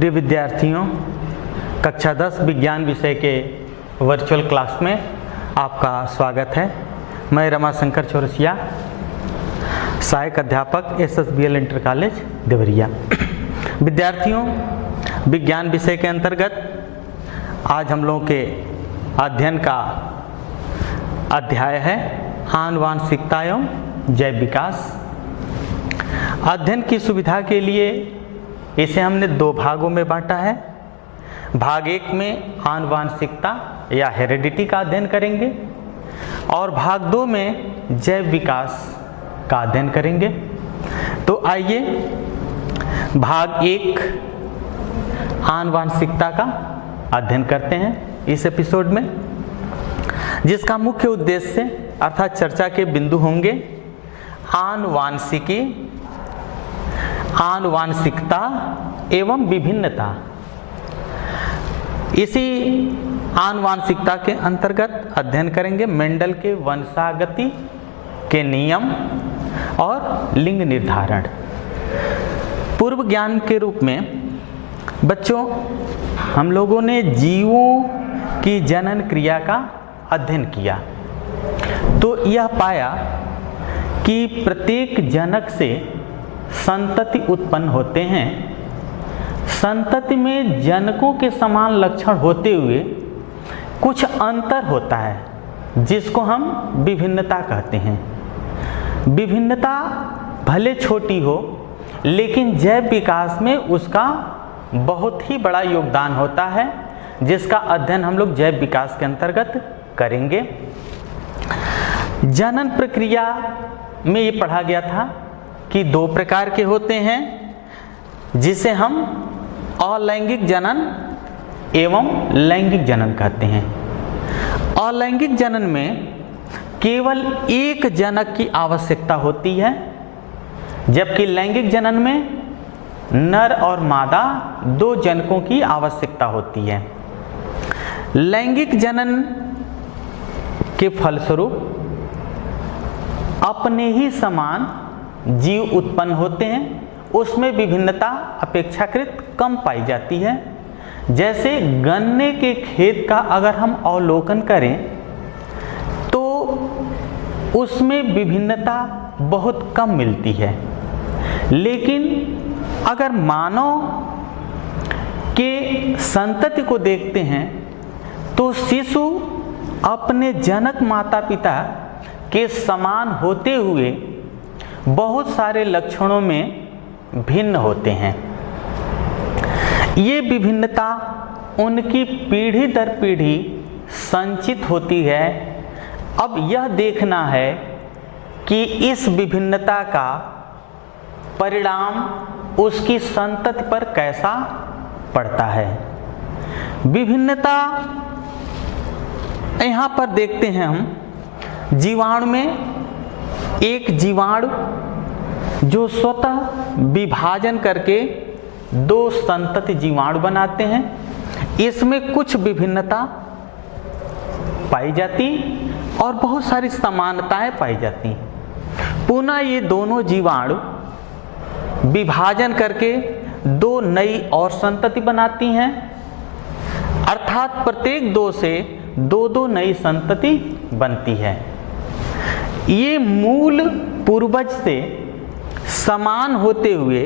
प्रिय विद्यार्थियों, कक्षा 10 विज्ञान विषय के वर्चुअल क्लास में आपका स्वागत है। मैं रमाशंकर चौरसिया, सहायक अध्यापक SSBL इंटर कॉलेज देवरिया। विद्यार्थियों, विज्ञान विषय के अंतर्गत आज हम लोगों के अध्ययन का अध्याय है आनुवांशिकता एवं जैव विकास। अध्ययन की सुविधा के लिए इसे हमने दो भागों में बांटा है। भाग 1 में आनुवांशिकता या हेरेडिटी का अध्ययन करेंगे और भाग 2 में जैव विकास का अध्ययन करेंगे। तो आइए भाग 1 आनुवांशिकता का अध्ययन करते हैं इस एपिसोड में, जिसका मुख्य उद्देश्य अर्थात चर्चा के बिंदु होंगे आनुवांशिकी, आनुवांशिकता एवं विभिन्नता। इसी आनुवांशिकता के अंतर्गत अध्ययन करेंगे मेंडल के वंशागति के नियम और लिंग निर्धारण। पूर्व ज्ञान के रूप में बच्चों हम लोगों ने जीवों की जनन क्रिया का अध्ययन किया, तो यह पाया कि प्रत्येक जनक से संतति उत्पन्न होते हैं। संतति में जनकों के समान लक्षण होते हुए कुछ अंतर होता है, जिसको हम विभिन्नता कहते हैं। विभिन्नता भले छोटी हो, लेकिन जैव विकास में उसका बहुत ही बड़ा योगदान होता है, जिसका अध्ययन हम लोग जैव विकास के अंतर्गत करेंगे। जनन प्रक्रिया में ये पढ़ा गया था कि 2 प्रकार के होते हैं, जिसे हम अलैंगिक जनन एवं लैंगिक जनन कहते हैं। अलैंगिक जनन में केवल एक जनक की आवश्यकता होती है, जबकि लैंगिक जनन में नर और मादा 2 जनकों की आवश्यकता होती है। लैंगिक जनन के फलस्वरूप अपने ही समान जीव उत्पन्न होते हैं, उसमें विभिन्नता अपेक्षाकृत कम पाई जाती है। जैसे गन्ने के खेत का अगर हम अवलोकन करें तो उसमें विभिन्नता बहुत कम मिलती है, लेकिन अगर मानव के संतति को देखते हैं तो शिशु अपने जनक माता पिता के समान होते हुए बहुत सारे लक्षणों में भिन्न होते हैं। ये विभिन्नता उनकी पीढ़ी दर पीढ़ी संचित होती है। अब यह देखना है कि इस विभिन्नता का परिणाम उसकी संतति पर कैसा पड़ता है। विभिन्नता यहाँ पर देखते हैं हम जीवाणु में। एक जीवाणु जो स्वतः विभाजन करके 2 संतति जीवाणु बनाते हैं, इसमें कुछ विभिन्नता पाई जाती और बहुत सारी समानताएं पाई जाती। पुनः ये दोनों जीवाणु विभाजन करके 2 नई और संतति बनाती हैं, अर्थात प्रत्येक 2 से 2-2 नई संतति बनती है। ये मूल पूर्वज से समान होते हुए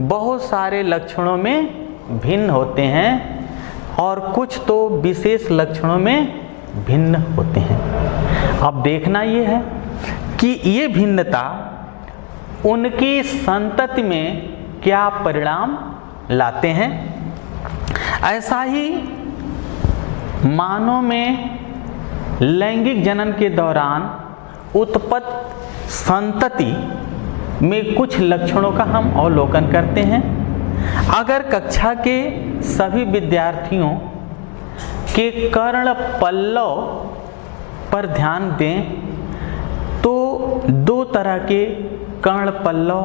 बहुत सारे लक्षणों में भिन्न होते हैं और कुछ तो विशेष लक्षणों में भिन्न होते हैं। अब देखना ये है कि ये भिन्नता उनकी संतति में क्या परिणाम लाते हैं। ऐसा ही मानव में लैंगिक जनन के दौरान उत्पन्न संतति में कुछ लक्षणों का हम अवलोकन करते हैं। अगर कक्षा के सभी विद्यार्थियों के कर्ण पल्लव पर ध्यान दें तो 2 तरह के कर्ण पल्लव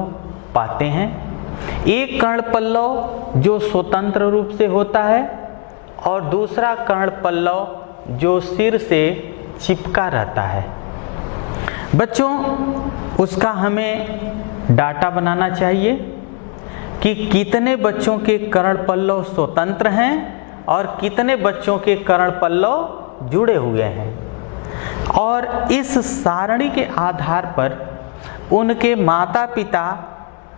पाते हैं। एक कर्ण पल्लव जो स्वतंत्र रूप से होता है और दूसरा कर्ण पल्लव जो सिर से चिपका रहता है। बच्चों, उसका हमें डाटा बनाना चाहिए। कि कितने बच्चों के कर्णपल्लव स्वतंत्र हैं और कितने बच्चों के कर्णपल्लव जुड़े हुए हैं, और इस सारणी के आधार पर उनके माता पिता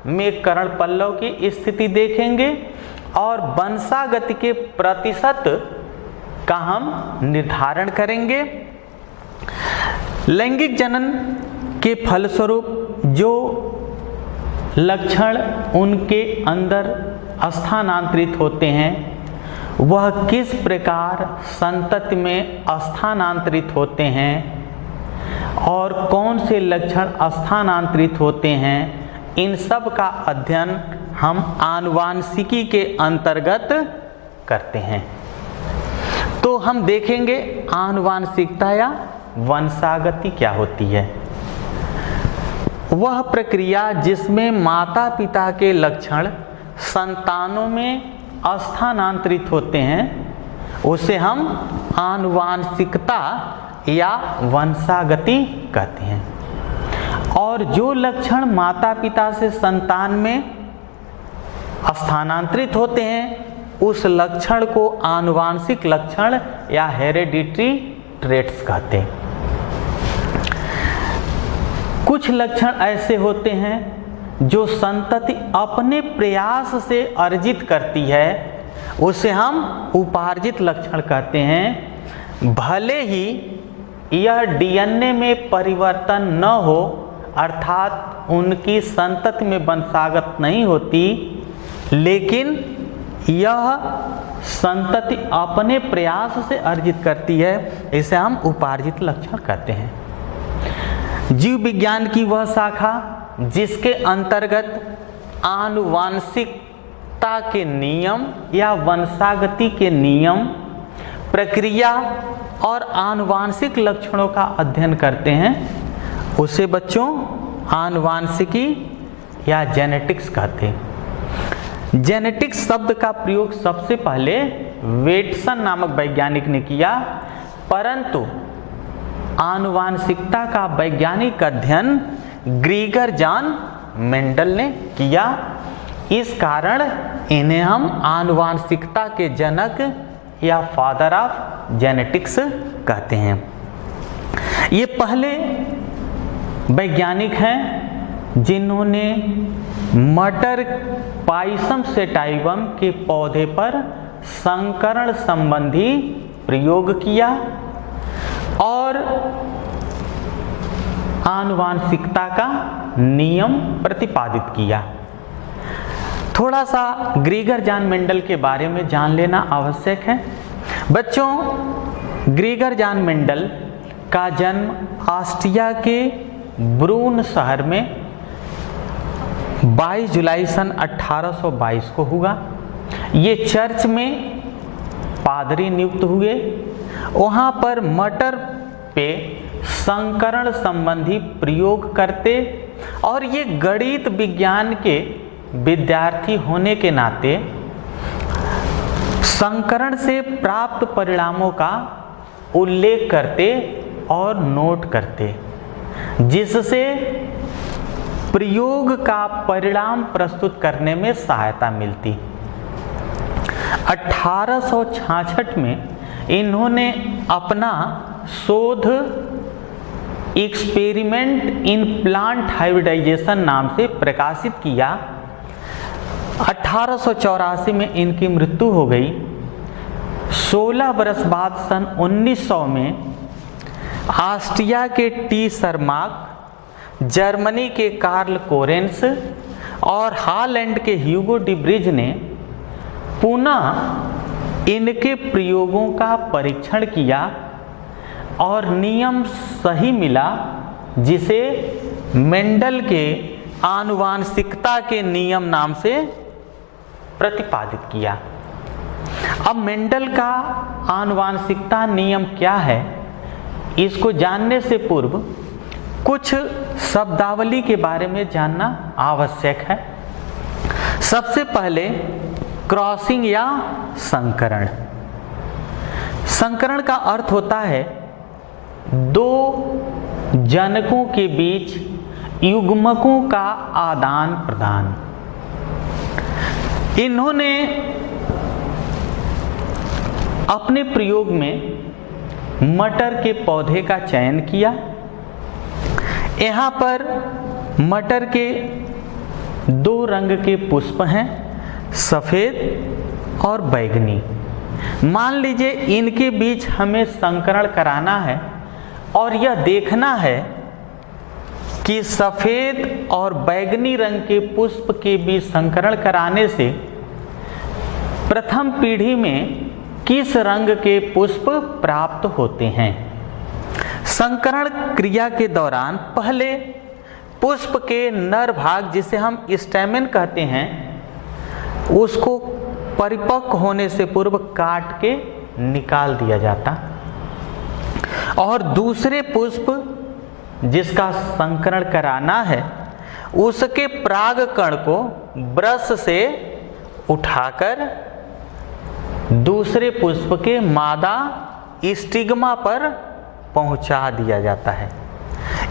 में कर्णपल्लव की स्थिति देखेंगे और वंशागति के प्रतिशत का हम निर्धारण करेंगे। लैंगिक जनन के फलस्वरूप जो लक्षण उनके अंदर स्थानांतरित होते हैं वह किस प्रकार संतति में स्थानांतरित होते हैं और कौन से लक्षण स्थानांतरित होते हैं, इन सब का अध्ययन हम आनुवांशिकी के अंतर्गत करते हैं। तो हम देखेंगे आनुवांशिकता या वंशागति क्या होती है। वह प्रक्रिया जिसमें माता पिता के लक्षण संतानों में स्थानांतरित होते हैं उसे हम आनुवांशिकता या वंशागति कहते हैं, और जो लक्षण माता पिता से संतान में स्थानांतरित होते हैं उस लक्षण को आनुवांशिक लक्षण या हेरेडिटरी ट्रेट्स कहते हैं। कुछ लक्षण ऐसे होते हैं जो संतति अपने प्रयास से अर्जित करती है, उसे हम उपार्जित लक्षण कहते हैं। भले ही यह डीएनए में परिवर्तन न हो, अर्थात उनकी संतति में वंशागत नहीं होती, लेकिन यह संतति अपने प्रयास से अर्जित करती है, इसे हम उपार्जित लक्षण कहते हैं। जीव विज्ञान की वह शाखा जिसके अंतर्गत आनुवांशिकता के नियम या वंशागति के नियम, प्रक्रिया और आनुवांशिक लक्षणों का अध्ययन करते हैं, उसे बच्चों आनुवांशिकी या जेनेटिक्स कहते हैं। जेनेटिक्स शब्द का प्रयोग सबसे पहले वेटसन नामक वैज्ञानिक ने किया, परंतु आनुवांशिकता का वैज्ञानिक अध्ययन ग्रीगर जॉन मेंडल ने किया। इस कारण इन्हें हम आनुवांशिकता के जनक या फादर ऑफ जेनेटिक्स कहते हैं। ये पहले वैज्ञानिक हैं जिन्होंने मटर पाइसम सेटाइवम के पौधे पर संकरण संबंधी प्रयोग किया और आनुवांशिकता का नियम प्रतिपादित किया। थोड़ा सा ग्रीगर जॉन मेंडल के बारे में जान लेना आवश्यक है। बच्चों, ग्रीगर जॉन मेंडल का जन्म ऑस्ट्रिया के ब्रून शहर में 22 जुलाई सन 1822 को हुआ। ये चर्च में पादरी नियुक्त हुए। वहाँ पर मटर पे संकरण संबंधी प्रयोग करते और ये गणित विज्ञान के विद्यार्थी होने के नाते संकरण से प्राप्त परिणामों का उल्लेख करते और नोट करते, जिससे प्रयोग का परिणाम प्रस्तुत करने में सहायता मिलती। 1866 में इन्होंने अपना शोध एक्सपेरिमेंट इन प्लांट हाइब्रिडाइजेशन नाम से प्रकाशित किया। 1884 में इनकी मृत्यु हो गई। 16 वर्ष बाद सन 1900 में ऑस्ट्रिया के टी सरमाक, जर्मनी के कार्ल कोरेंस और हॉलैंड के ह्यूगो डी ब्रिज ने पुनः इनके प्रयोगों का परीक्षण किया और नियम सही मिला, जिसे मेंडल के आनुवांशिकता के नियम नाम से प्रतिपादित किया। अब मेंडल का आनुवांशिकता नियम क्या है, इसको जानने से पूर्व कुछ शब्दावली के बारे में जानना आवश्यक है। सबसे पहले क्रॉसिंग या संकरण। संकरण का अर्थ होता है दो जनकों के बीच युग्मकों का आदान प्रदान। इन्होंने अपने प्रयोग में मटर के पौधे का चयन किया। यहाँ पर मटर के 2 रंग के पुष्प हैं, सफ़ेद और बैंगनी। मान लीजिए इनके बीच हमें संकरण कराना है और यह देखना है कि सफ़ेद और बैंगनी रंग के पुष्प के बीच संकरण कराने से प्रथम पीढ़ी में किस रंग के पुष्प प्राप्त होते हैं। संकरण क्रिया के दौरान पहले पुष्प के नर भाग, जिसे हम स्टैमेन कहते हैं, उसको परिपक्व होने से पूर्व काट के निकाल दिया जाता और दूसरे पुष्प जिसका संकरण कराना है उसके परागकण को ब्रश से उठाकर दूसरे पुष्प के मादा स्टिग्मा पर पहुंचा दिया जाता है।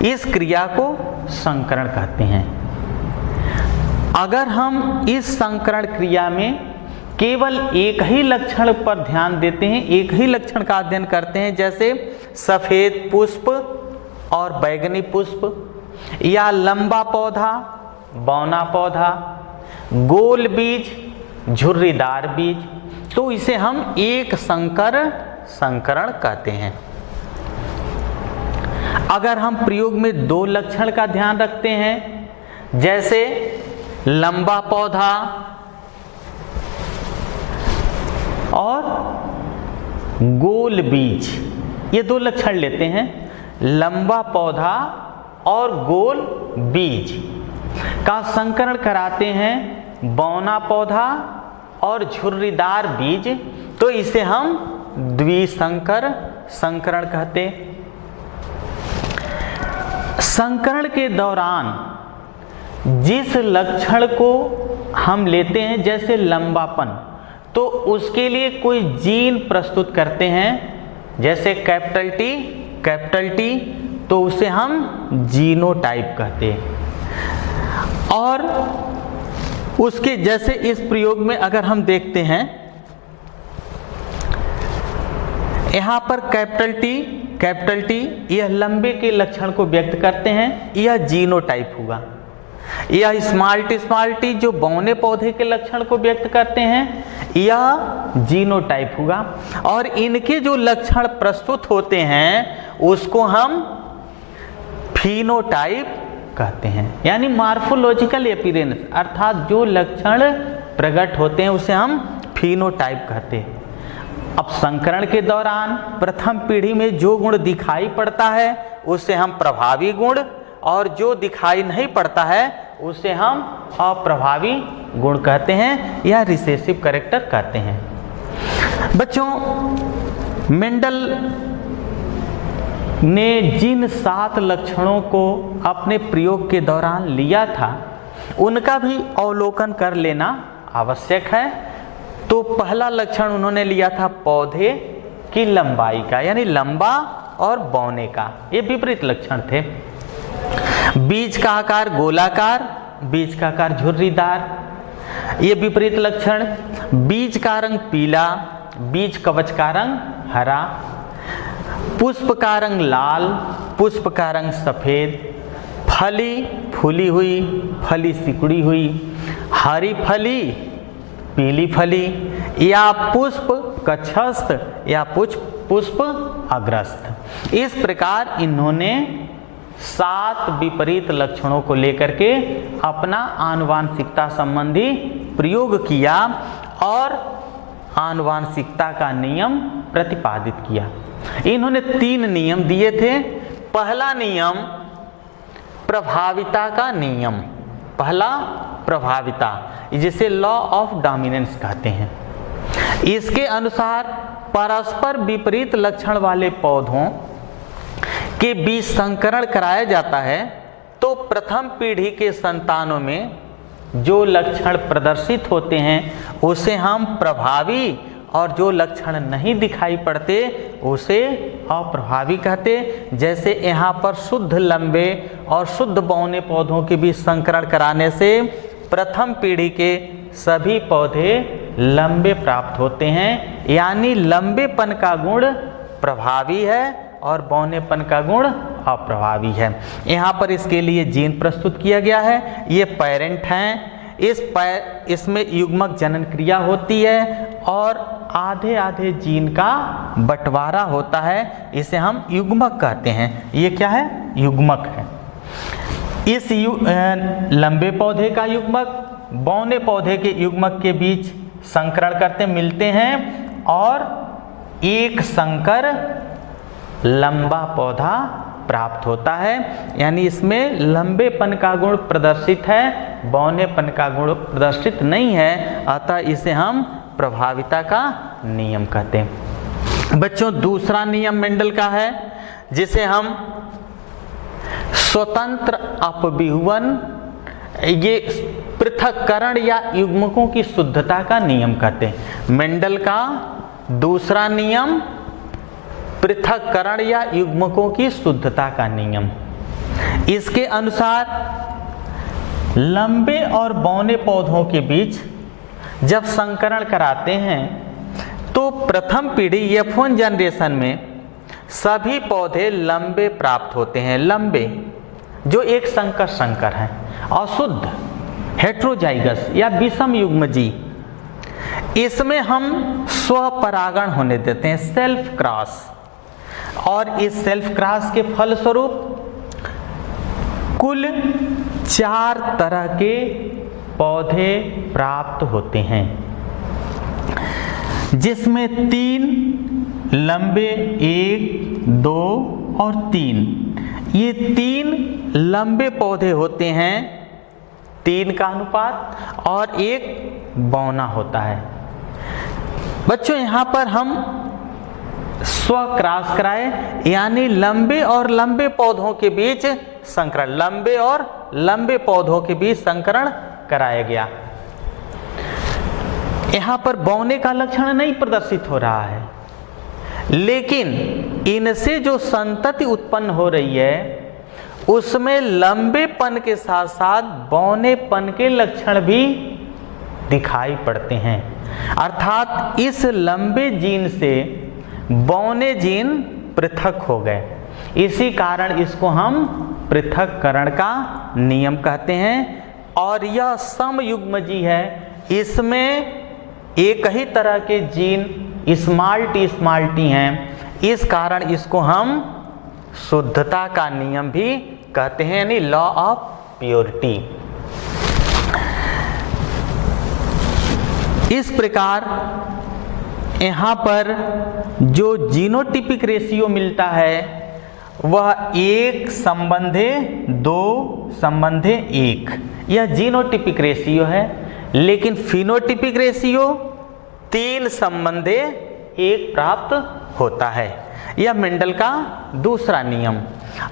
इस क्रिया को संकरण कहते हैं। अगर हम इस संकरण क्रिया में केवल एक ही लक्षण पर ध्यान देते हैं, एक ही लक्षण का अध्ययन करते हैं, जैसे सफ़ेद पुष्प और बैंगनी पुष्प, या लंबा पौधा, बौना पौधा, गोल बीज, झुर्रीदार बीज, तो इसे हम एक संकर संकरण कहते हैं। अगर हम प्रयोग में 2 लक्षण का ध्यान रखते हैं, जैसे लंबा पौधा और गोल बीज, ये 2 लक्षण लेते हैं, लंबा पौधा और गोल बीज का संकरण कराते हैं बौना पौधा और झुर्रीदार बीज, तो इसे हम द्विसंकर संकरण कहते। संकरण के दौरान जिस लक्षण को हम लेते हैं, जैसे लंबापन, तो उसके लिए कोई जीन प्रस्तुत करते हैं, जैसे कैपिटल टी, तो उसे हम जीनोटाइप कहते हैं। और उसके जैसे इस प्रयोग में अगर हम देखते हैं, यहाँ पर कैपिटल टी यह लंबे के लक्षण को व्यक्त करते हैं, यह जीनोटाइप हुआ। यह स्मॉल टी जो बौने पौधे के लक्षण को व्यक्त करते हैं, यह जीनोटाइप हुआ। और इनके जो लक्षण प्रस्तुत होते हैं उसको हम फिनोटाइप कहते हैं, यानी मार्फोलॉजिकल अपीयरेंस, अर्थात जो लक्षण प्रकट होते हैं उसे हम फिनोटाइप कहते हैं। अब संकरण के दौरान प्रथम पीढ़ी में जो गुण दिखाई पड़ता है उसे हम प्रभावी गुण, और जो दिखाई नहीं पड़ता है उसे हम अप्रभावी गुण कहते हैं या रिसेसिव कैरेक्टर कहते हैं। बच्चों, मेंडल ने जिन 7 लक्षणों को अपने प्रयोग के दौरान लिया था उनका भी अवलोकन कर लेना आवश्यक है। तो पहला लक्षण उन्होंने लिया था पौधे की लंबाई का, यानी लंबा और बौने का, ये विपरीत लक्षण थे। बीज का आकार गोलाकार, बीज का आकार झुर्रीदार, ये विपरीत लक्षण। बीज का रंग पीला, बीज कवच का रंग हरा, पुष्प का रंग लाल, पुष्प का रंग सफेद, फली फूली हुई, फली सिकुड़ी हुई, हरी फली, पीली फली, या पुष्प कक्षस्थ या पुष्प अग्रस्थ। इस प्रकार इन्होंने 7 विपरीत लक्षणों को लेकर के अपना आनुवांशिकता संबंधी प्रयोग किया और आनुवांशिकता का नियम प्रतिपादित किया। इन्होंने 3 नियम दिए थे। पहला नियम प्रभाविता का नियम, पहला प्रभाविता, जिसे लॉ ऑफ डोमिनेंस कहते हैं। इसके अनुसार परस्पर विपरीत लक्षण वाले पौधों के बीच संकरण कराया जाता है तो प्रथम पीढ़ी के संतानों में जो लक्षण प्रदर्शित होते हैं उसे हम प्रभावी, और जो लक्षण नहीं दिखाई पड़ते उसे अप्रभावी कहते। जैसे यहाँ पर शुद्ध लंबे और शुद्ध बौने पौधों के बीच संकरण कराने से प्रथम पीढ़ी के सभी पौधे लंबे प्राप्त होते हैं, यानी लंबेपन का गुण प्रभावी है और बौनेपन का गुण अप्रभावी है। यहाँ पर इसके लिए जीन प्रस्तुत किया गया है। ये पेरेंट हैं, इसमें युग्मक जनन क्रिया होती है और आधे आधे जीन का बंटवारा होता है, इसे हम युग्मक कहते हैं। ये क्या है? युग्मक है। इस लंबे पौधे का युग्मक बौने पौधे के युग्मक के बीच संकरण करते मिलते हैं और एक संकर लंबा पौधा प्राप्त होता है, यानी इसमें लंबेपन का गुण प्रदर्शित है, बौनेपन का गुण प्रदर्शित नहीं है, अतः इसे हम प्रभाविता का नियम कहते हैं। बच्चों, दूसरा नियम मेंडल का है जिसे हम स्वतंत्र अपविहुवन, ये पृथक्करण या युग्मकों की शुद्धता का नियम कहते हैं। मेंडल का दूसरा नियम पृथक्करण या युग्मकों की शुद्धता का नियम। इसके अनुसार लंबे और बौने पौधों के बीच जब संकरण कराते हैं तो प्रथम पीढ़ी F1 जनरेशन में सभी पौधे लंबे प्राप्त होते हैं। लंबे जो एक संकर है, अशुद्ध हेट्रोजाइगस या विषम युग्मजी, इसमें हम स्वपरागण होने देते हैं, सेल्फ क्रॉस, और इस सेल्फ क्रॉस के फलस्वरूप कुल 4 तरह के पौधे प्राप्त होते हैं, जिसमें 3 लंबे, 1, 2 और 3, ये 3 लंबे पौधे होते हैं, 3 का अनुपात, और 1 बौना होता है। बच्चों, यहाँ पर हम स्वक्रॉस कराए, यानी लंबे और लंबे पौधों के बीच संकरण, लंबे और लंबे पौधों के बीच संकरण कराया गया। यहाँ पर बौने का लक्षण नहीं प्रदर्शित हो रहा है, लेकिन इनसे जो संतति उत्पन्न हो रही है उसमें लंबेपन के साथ साथ बौनेपन के लक्षण भी दिखाई पड़ते हैं। अर्थात इस लंबे जीन से बौने जीन पृथक हो गए, इसी कारण इसको हम पृथक्करण का नियम कहते हैं। और यह समयुग्मजी है, इसमें एक ही तरह के जीन स्मॉल टी हैं, इस कारण इसको हम शुद्धता का नियम भी कहते हैं, यानी लॉ ऑफ प्योरिटी। इस प्रकार यहाँ पर जो जीनोटिपिक रेशियो मिलता है वह 1 संबंधे 2 संबंधे 1, यह जीनोटिपिक रेशियो है। लेकिन फिनोटिपिक रेशियो 3 संबंधे 1 प्राप्त होता है, यह मेंडल का दूसरा नियम।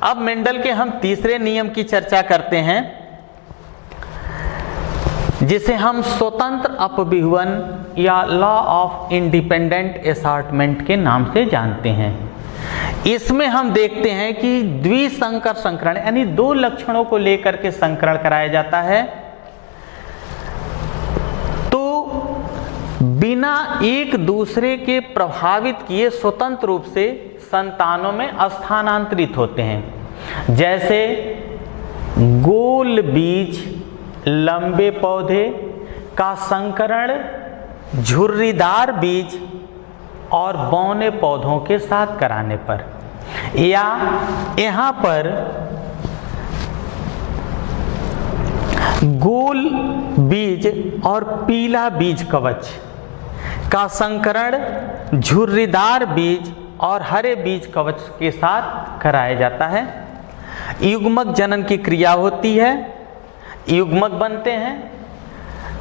अब मेंडल के हम तीसरे नियम की चर्चा करते हैं, जिसे हम स्वतंत्र अपविहुवन या लॉ ऑफ इंडिपेंडेंट असॉर्टमेंट के नाम से जानते हैं। इसमें हम देखते हैं कि द्विसंकर संकरण, यानी 2 लक्षणों को लेकर के संकरण कराया जाता है, तो बिना एक दूसरे के प्रभावित किए स्वतंत्र रूप से संतानों में स्थानांतरित होते हैं। जैसे गोल बीज लंबे पौधे का संकरण झुर्रीदार बीज और बौने पौधों के साथ कराने पर, या यहाँ पर गोल बीज और पीला बीज कवच का संकरण झुर्रीदार बीज और हरे बीज कवच के साथ कराया जाता है। युग्मक जनन की क्रिया होती है, युग्मक बनते हैं,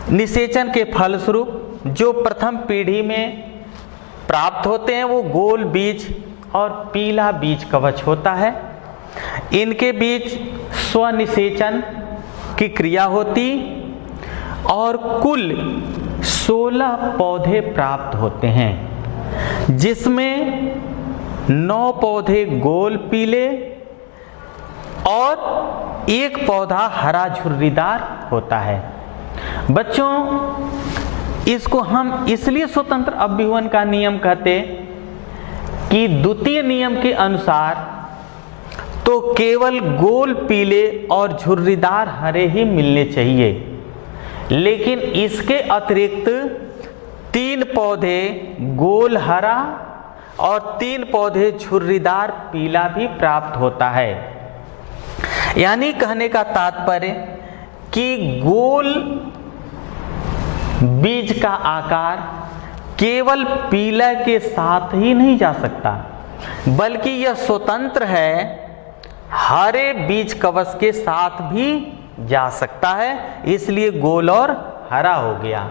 निषेचन के फलस्वरूप जो प्रथम पीढ़ी में प्राप्त होते हैं वो गोल बीज और पीला बीज कवच होता है। इनके बीच स्वनिषेचन की क्रिया होती और कुल 16 पौधे प्राप्त होते हैं, जिसमें 9 पौधे गोल पीले और 1 पौधा हरा झुर्रीदार होता है। बच्चों, इसको हम इसलिए स्वतंत्र अभ्युहन का नियम कहते कि द्वितीय नियम के अनुसार तो केवल गोल पीले और झुर्रीदार हरे ही मिलने चाहिए, लेकिन इसके अतिरिक्त 3 पौधे गोल हरा और 3 पौधे झुर्रीदार पीला भी प्राप्त होता है। यानी कहने का तात्पर्य कि गोल बीज का आकार केवल पीला के साथ ही नहीं जा सकता, बल्कि यह स्वतंत्र है, हरे बीज कवच के साथ भी जा सकता है, इसलिए गोल और हरा हो गया।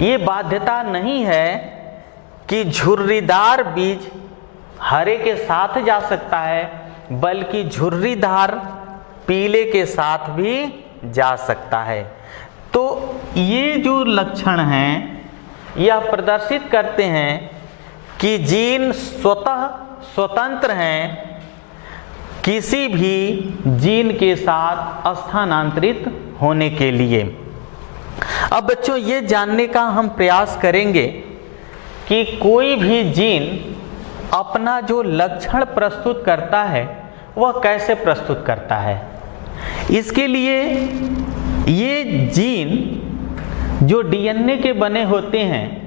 ये बाध्यता नहीं है कि झुर्रीदार बीज हरे के साथ जा सकता है, बल्कि झुर्रीदार पीले के साथ भी जा सकता है। तो ये जो लक्षण हैं यह प्रदर्शित करते हैं कि जीन स्वतः स्वतंत्र हैं किसी भी जीन के साथ स्थानांतरित होने के लिए। अब बच्चों, ये जानने का हम प्रयास करेंगे कि कोई भी जीन अपना जो लक्षण प्रस्तुत करता है वह कैसे प्रस्तुत करता है। इसके लिए ये जीन जो डीएनए के बने होते हैं,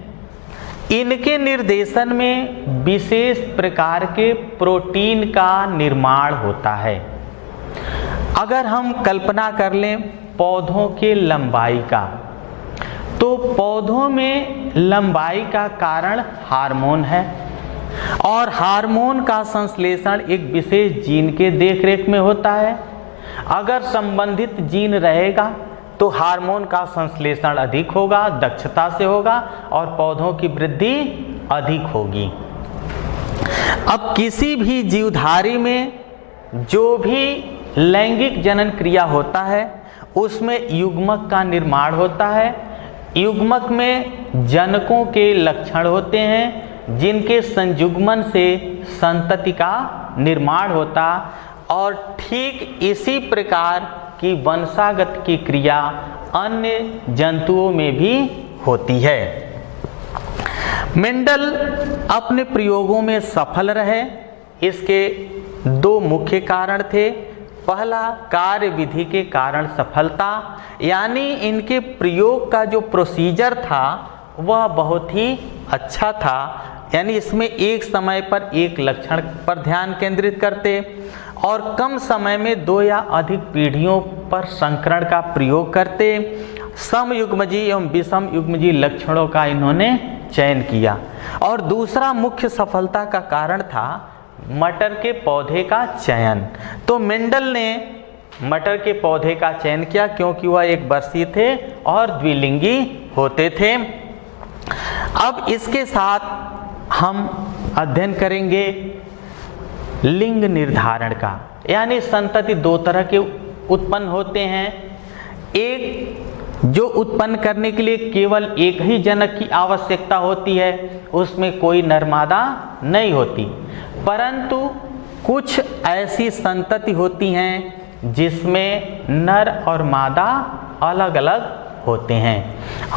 इनके निर्देशन में विशेष प्रकार के प्रोटीन का निर्माण होता है। अगर हम कल्पना कर लें पौधों के लंबाई का, तो पौधों में लंबाई का कारण हार्मोन है और हार्मोन का संश्लेषण एक विशेष जीन के देखरेख में होता है। अगर संबंधित जीन रहेगा तो हार्मोन का संश्लेषण अधिक होगा, दक्षता से होगा और पौधों की वृद्धि अधिक होगी। अब किसी भी जीवधारी में जो भी लैंगिक जनन क्रिया होता है उसमें युग्मक का निर्माण होता है। युग्मक में जनकों के लक्षण होते हैं जिनके संयुग्मन से संतति का निर्माण होता, और ठीक इसी प्रकार की वंशागत की क्रिया अन्य जंतुओं में भी होती है। मेंडल अपने प्रयोगों में सफल रहे। इसके 2 मुख्य कारण थे। पहला, कार्य विधि के कारण सफलता, यानी इनके प्रयोग का जो प्रोसीजर था वह बहुत ही अच्छा था, यानी इसमें एक समय पर एक लक्षण पर ध्यान केंद्रित करते और कम समय में 2 या अधिक पीढ़ियों पर संकरण का प्रयोग करते। समयुग्मजी एवं विषम युग्मजी लक्षणों का इन्होंने चयन किया। और दूसरा मुख्य सफलता का कारण था मटर के पौधे का चयन। तो मेंडल ने मटर के पौधे का चयन किया क्योंकि वह एक वर्षीय थे और द्विलिंगी होते थे। अब इसके साथ हम अध्ययन करेंगे लिंग निर्धारण का, यानी संतति 2 तरह के उत्पन्न होते हैं। एक जो उत्पन्न करने के लिए केवल एक ही जनक की आवश्यकता होती है, उसमें कोई नर मादा नहीं होती, परंतु कुछ ऐसी संतति होती हैं जिसमें नर और मादा अलग अलग होते हैं।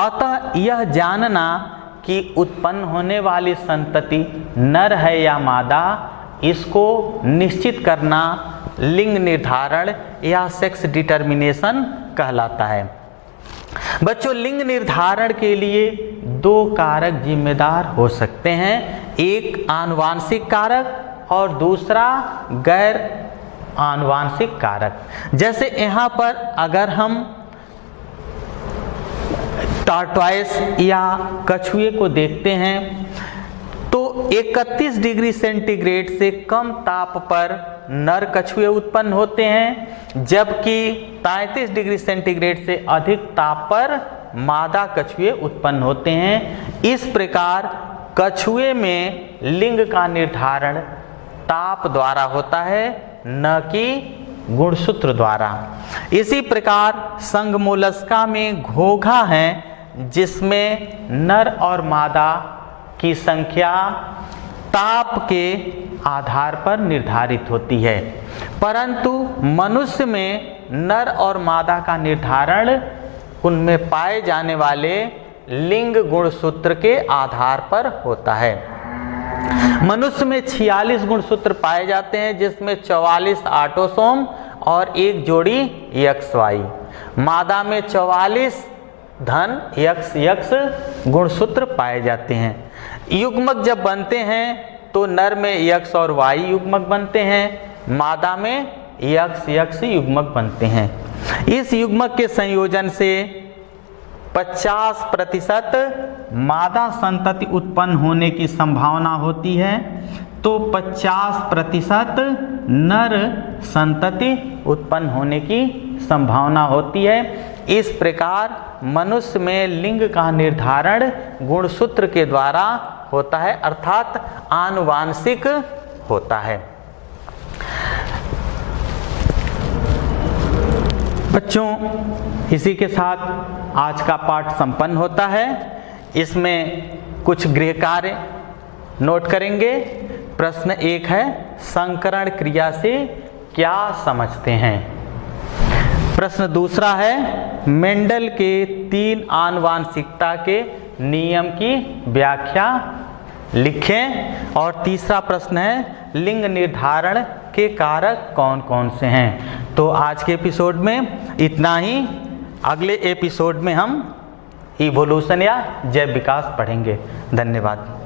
अतः यह जानना कि उत्पन्न होने वाली संतति नर है या मादा, इसको निश्चित करना लिंग निर्धारण या सेक्स डिटर्मिनेशन कहलाता है। बच्चों, लिंग निर्धारण के लिए 2 कारक जिम्मेदार हो सकते हैं, एक आनुवांशिक कारक और दूसरा गैर आनुवांशिक कारक। जैसे यहाँ पर अगर हम टार्टवाइस या कछुए को देखते हैं तो 31 डिग्री सेंटीग्रेड से कम ताप पर नर कछुए उत्पन्न होते हैं, जबकि 33 डिग्री सेंटीग्रेड से अधिक ताप पर मादा कछुए उत्पन्न होते हैं। इस प्रकार कछुए में लिंग का निर्धारण ताप द्वारा होता है, न कि गुणसूत्र द्वारा। इसी प्रकार संघ मोलस्का में घोंघा है जिसमें नर और मादा की संख्या ताप के आधार पर निर्धारित होती है, परंतु मनुष्य में नर और मादा का निर्धारण उनमें पाए जाने वाले लिंग गुणसूत्र के आधार पर होता है। मनुष्य में 46 गुणसूत्र पाए जाते हैं, जिसमें 44 ऑटोसोम और 1 जोड़ी XY। मादा में 44 धन XX गुणसूत्र पाए जाते हैं। युग्मक जब बनते हैं तो नर में X और Y युग्मक बनते हैं, मादा में XX युग्मक बनते हैं। इस युग्मक के संयोजन से 50% मादा संतति उत्पन्न होने की संभावना होती है, तो 50% नर संतति उत्पन्न होने की संभावना होती है। इस प्रकार मनुष्य में लिंग का निर्धारण गुणसूत्र के द्वारा होता है, अर्थात आनुवांशिक होता है। बच्चों, इसी के साथ आज का पाठ संपन्न होता है। इसमें कुछ गृह कार्य नोट करेंगे। प्रश्न 1 है, संकरण क्रिया से क्या समझते हैं। प्रश्न दूसरा है, मेंडल के 3 आनुवांशिकता के नियम की व्याख्या लिखें। और तीसरा प्रश्न है, लिंग निर्धारण के कारक कौन कौन से हैं। तो आज के एपिसोड में इतना ही। अगले एपिसोड में हम इवोल्यूशन या जैव विकास पढ़ेंगे। धन्यवाद।